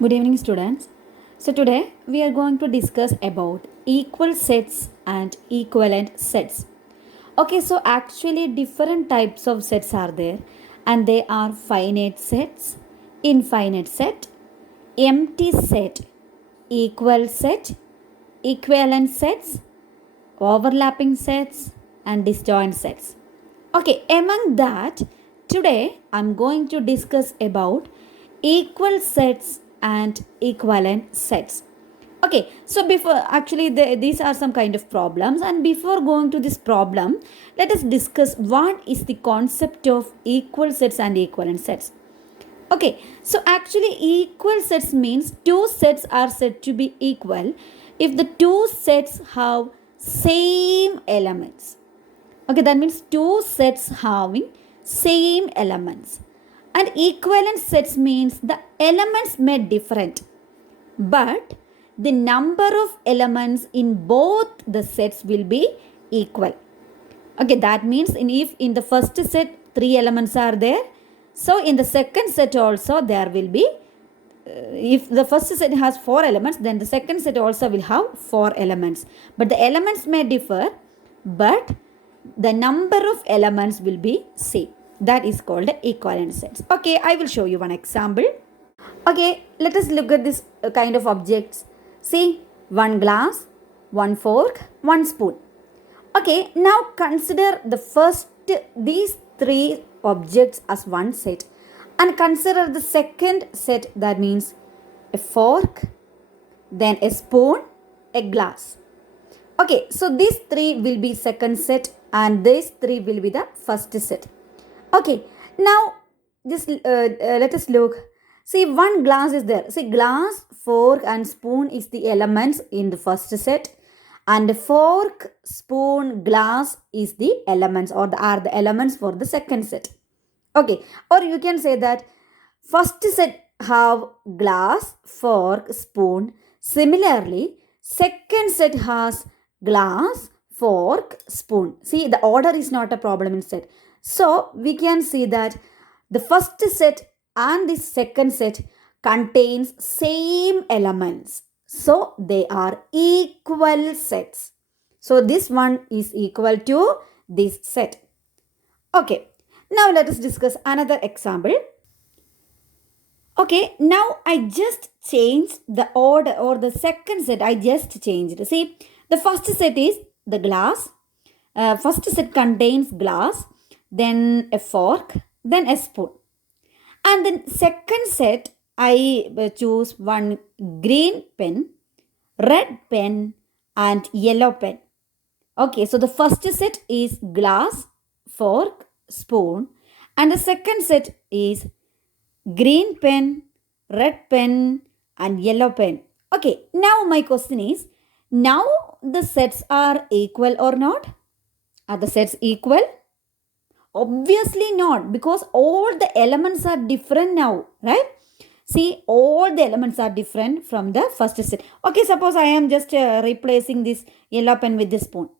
Good evening, students. So today we are going to discuss about equal sets and equivalent sets. Okay, so actually different types of sets are there, and they are finite sets, infinite set, empty set, equal set, equivalent sets, overlapping sets, and disjoint sets. Okay, among that, today I'm going to discuss about equal sets and equivalent sets. Okay, so before actually these are some kind of problems, and before going to this problem, let us discuss what is the concept of equal sets and equivalent sets. Okay, so actually equal sets means two sets are said to be equal if the two sets have same elements. Okay, that means two sets having same elements. And equivalent sets means the elements may different, but the number of elements in both the sets will be equal. Okay, that means if in the first set three elements are there, so in the second set also there will be, if the first set has four elements, then the second set also will have four elements. But the elements may differ, but the number of elements will be same. That is called equivalent sets. Okay, I will show you one example. Okay, let us look at this kind of objects. See, one glass, one fork, one spoon. Okay, now consider the first these three objects as one set, and consider the second set, that means a fork, then a spoon, a glass. Okay, so these three will be second set and these three will be the first set. Okay, now just let us look. See, one glass is there. See, glass, fork and spoon is the elements in the first set, and fork, spoon, glass is the elements or are the elements for the second set. Okay, or you can say that first set have glass, fork, spoon. Similarly, second set has glass, fork, spoon. See, the order is not a problem in set. So we can see that the first set and the second set contains same elements. So they are equal sets. So this one is equal to this set. Okay, now let us discuss another example. Okay, now I just changed the order, or the second set I just changed. See, the first set is the glass. First set contains glass, then a fork, then a spoon. And then second set I choose one green pen, red pen and yellow pen. Okay, so the first set is glass, fork, spoon, and the second set is green pen, red pen, and yellow pen. Okay, now my question is, now the sets are equal or not? Are the sets equal? Obviously not, because all the elements are different now, right? See, all the elements are different from the first set. Okay, suppose I am just replacing this yellow pen with this spoon.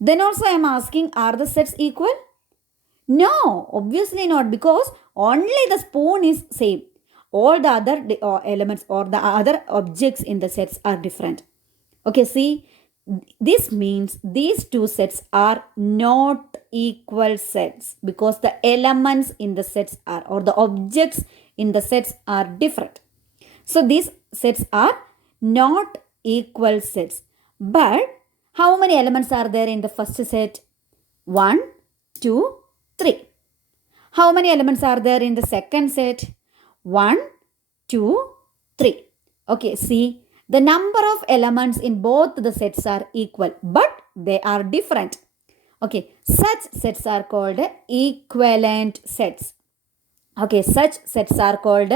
Then also I am asking, are the sets equal? No, obviously not, because only the spoon is same. All the other elements or the other objects in the sets are different. Okay, see, this means these two sets are not equal sets because the elements in the sets are, or the objects in the sets are different. So these sets are not equal sets. But how many elements are there in the first set? 1, 2, 3. How many elements are there in the second set? 1, 2, 3. Okay, see, the number of elements in both the sets are equal, but they are different. Okay, such sets are called equivalent sets. Okay, such sets are called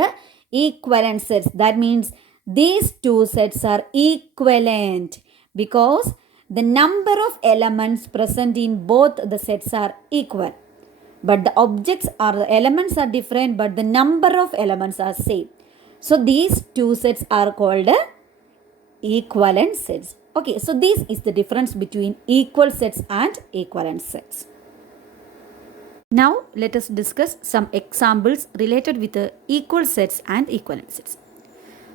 equivalent sets. That means these two sets are equivalent because the number of elements present in both the sets are equal. But the objects or the elements are different, but the number of elements are same. So these two sets are called equivalent sets. Okay, so this is the difference between equal sets and equivalent sets. Now let us discuss some examples related with the equal sets and equivalent sets.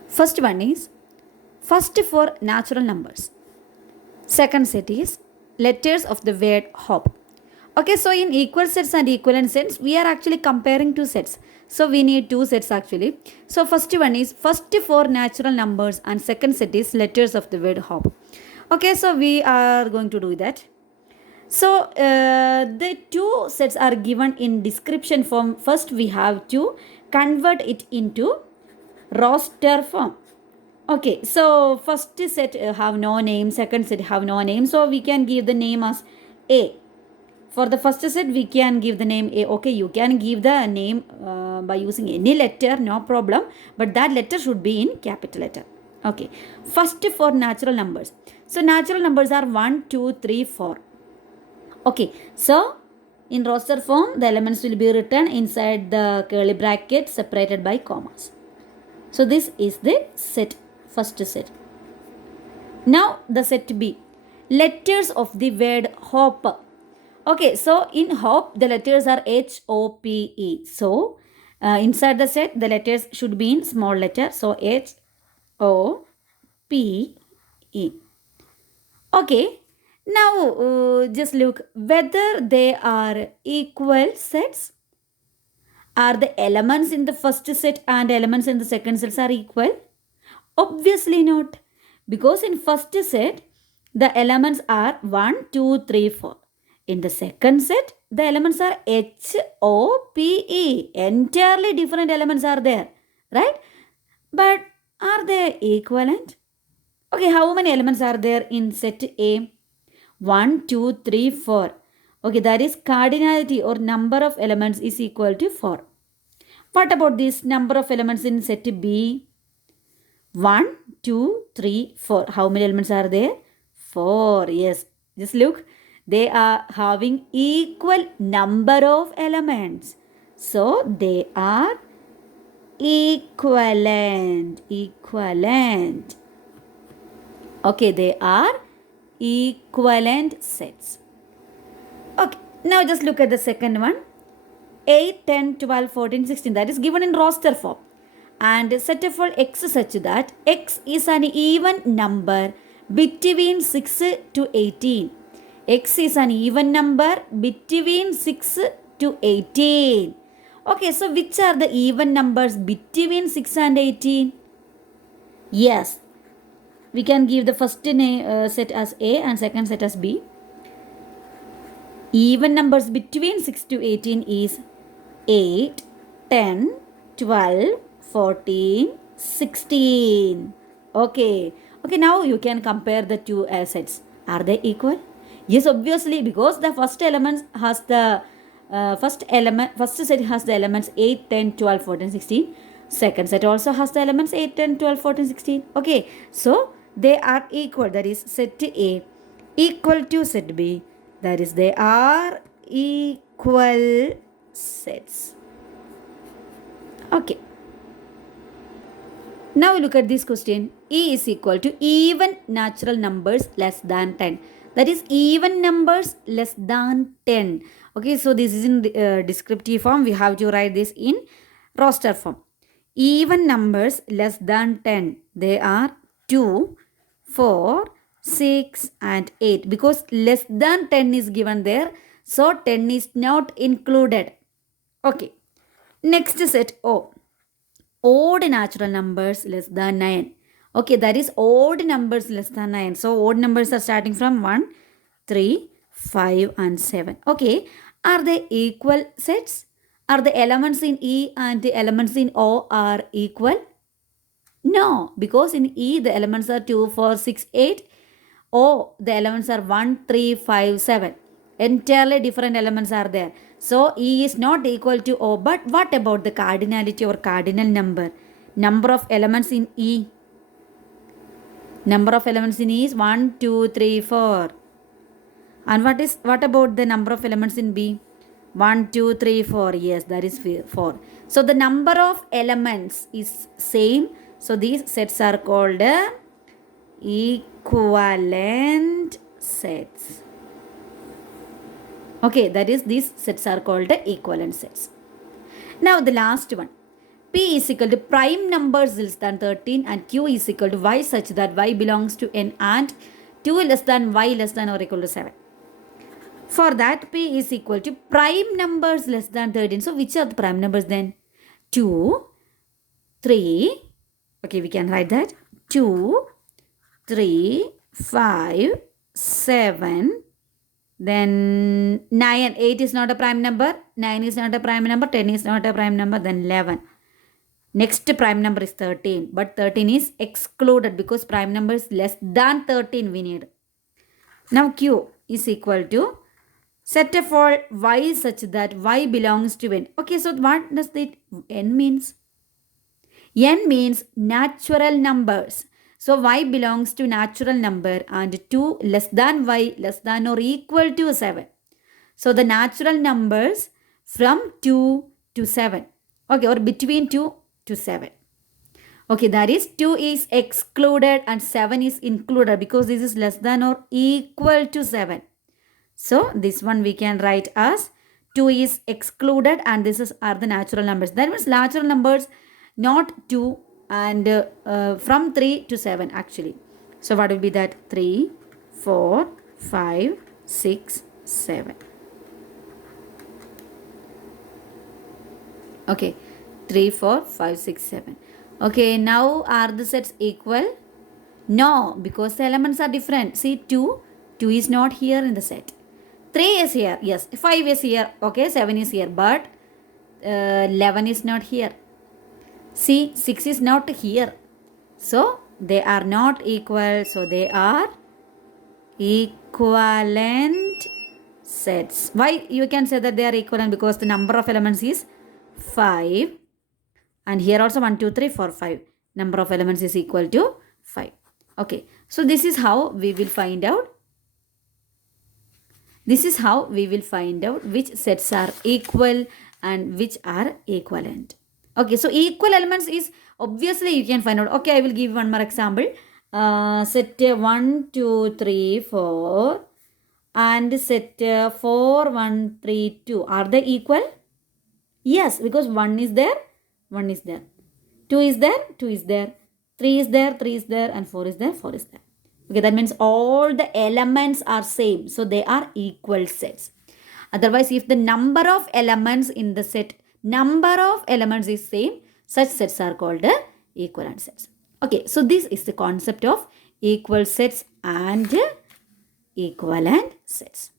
First one is first four natural numbers. Second set is letters of the word hope. Okay, so in equal sets and equivalent sets, we are actually comparing two sets. So we need two sets actually. So first one is first four natural numbers and second set is letters of the word hope. Okay, so we are going to do that. So the two sets are given in description form. First we have to convert it into roster form. Okay, so first set have no name, second set have no name. So we can give the name as A. For the first set, we can give the name A. Okay, you can give the name by using any letter, no problem. But that letter should be in capital letter. Okay, first for natural numbers. So natural numbers are 1, 2, 3, 4. Okay, so in roster form, the elements will be written inside the curly bracket separated by commas. So this is the set, first set. Now the set B, letters of the word hope. Okay, so in hope, the letters are HOPE. So inside the set, the letters should be in small letter. So HOPE. Okay, now just look whether they are equal sets. Are the elements in the first set and elements in the second sets are equal? Obviously not. Because in first set, the elements are 1, 2, 3, 4. In the second set, the elements are HOPE. Entirely different elements are there. Right? But are they equivalent? Okay, how many elements are there in set A? 1, 2, 3, 4. Okay, that is cardinality or number of elements is equal to 4. What about this number of elements in set B? 1, 2, 3, 4. How many elements are there? 4. Yes. Just look. They are having equal number of elements. So, they are equivalent. Equivalent. Okay, they are equivalent sets. Okay, now just look at the second one. 8, 10, 12, 14, 16. That is given in roster form. And set for x such that x is an even number between 6 to 18. X is an even number between 6 to 18. Okay, so which are the even numbers between 6 and 18? Yes, we can give the first set as A and second set as B. Even numbers between 6 to 18 is 8, 10, 12, 14, 16. Okay. Okay, now you can compare the two sets. Are they equal? Yes, obviously, because the first element has the first set has the elements 8, 10, 12, 14, 16. Second set also has the elements 8, 10, 12, 14, 16. Okay, so they are equal. That is set A equal to set B. That is they are equal sets. Okay. Now look at this question. E is equal to even natural numbers less than 10. That is even numbers less than 10. Okay, so this is in descriptive form. We have to write this in roster form. Even numbers less than 10. They are 2, 4, 6 and 8. Because less than 10 is given there. So 10 is not included. Okay. Next set O. Odd natural numbers less than 9. Okay, that is odd numbers less than 9. So odd numbers are starting from 1, 3, 5 and 7. Okay, are they equal sets? Are the elements in E and the elements in O are equal? No, because in E the elements are 2, 4, 6, 8. O the elements are 1, 3, 5, 7. Entirely different elements are there. So E is not equal to O. But what about the cardinality or cardinal number? Number of elements in E. Number of elements in E is 1, 2, 3, 4. And what about the number of elements in B? 1, 2, 3, 4. Yes, that is 4. So the number of elements is same. So these sets are called equivalent sets. Okay, that is these sets are called the equivalent sets. Now the last one. P is equal to prime numbers less than 13 and Q is equal to Y such that Y belongs to N and 2 less than Y less than or equal to 7. For that, P is equal to prime numbers less than 13. So, which are the prime numbers then? 2, 3, okay, we can write that. 2, 3, 5, 7, then 9, 8 is not a prime number, 9 is not a prime number, 10 is not a prime number, then 11. Next prime number is 13, but 13 is excluded because prime number is less than 13 we need. Now Q is equal to set of all Y such that Y belongs to N. Okay, so what does that N means? N means natural numbers. So Y belongs to natural number and 2 less than Y less than or equal to 7. So the natural numbers from 2 to 7. Okay, or between 2 to 7. Okay, that is 2 is excluded and 7 is included because this is less than or equal to 7. So this one we can write as 2 is excluded and this are the natural numbers. That means natural numbers not 2 and from 3 to 7 actually. So what will be that? 3, 4, 5, 6, 7. Okay, 3, 4, 5, 6, 7. Okay, now are the sets equal? No, because the elements are different. See, 2 is not here in the set. 3 is here, yes. 5 is here, okay, 7 is here, but 11 is not here. See, 6 is not here. So, they are not equal. So, they are equivalent sets. Why you can say that they are equivalent? Because the number of elements is 5. And here also 1, 2, 3, 4, 5. Number of elements is equal to 5. Okay. So, this is how we will find out. This is how we will find out which sets are equal and which are equivalent. Okay, so equal elements is obviously you can find out. Okay, I will give one more example. Set 1, 2, 3, 4 and set 4, 1, 3, 2. Are they equal? Yes, because 1 is there, 1 is there. 2 is there, 2 is there. 3 is there, 3 is there and 4 is there, 4 is there. Okay, that means all the elements are same. So, they are equal sets. Otherwise, if the number of elements in the set, number of elements is same, such sets are called equivalent sets. Okay, so this is the concept of equal sets and equivalent sets.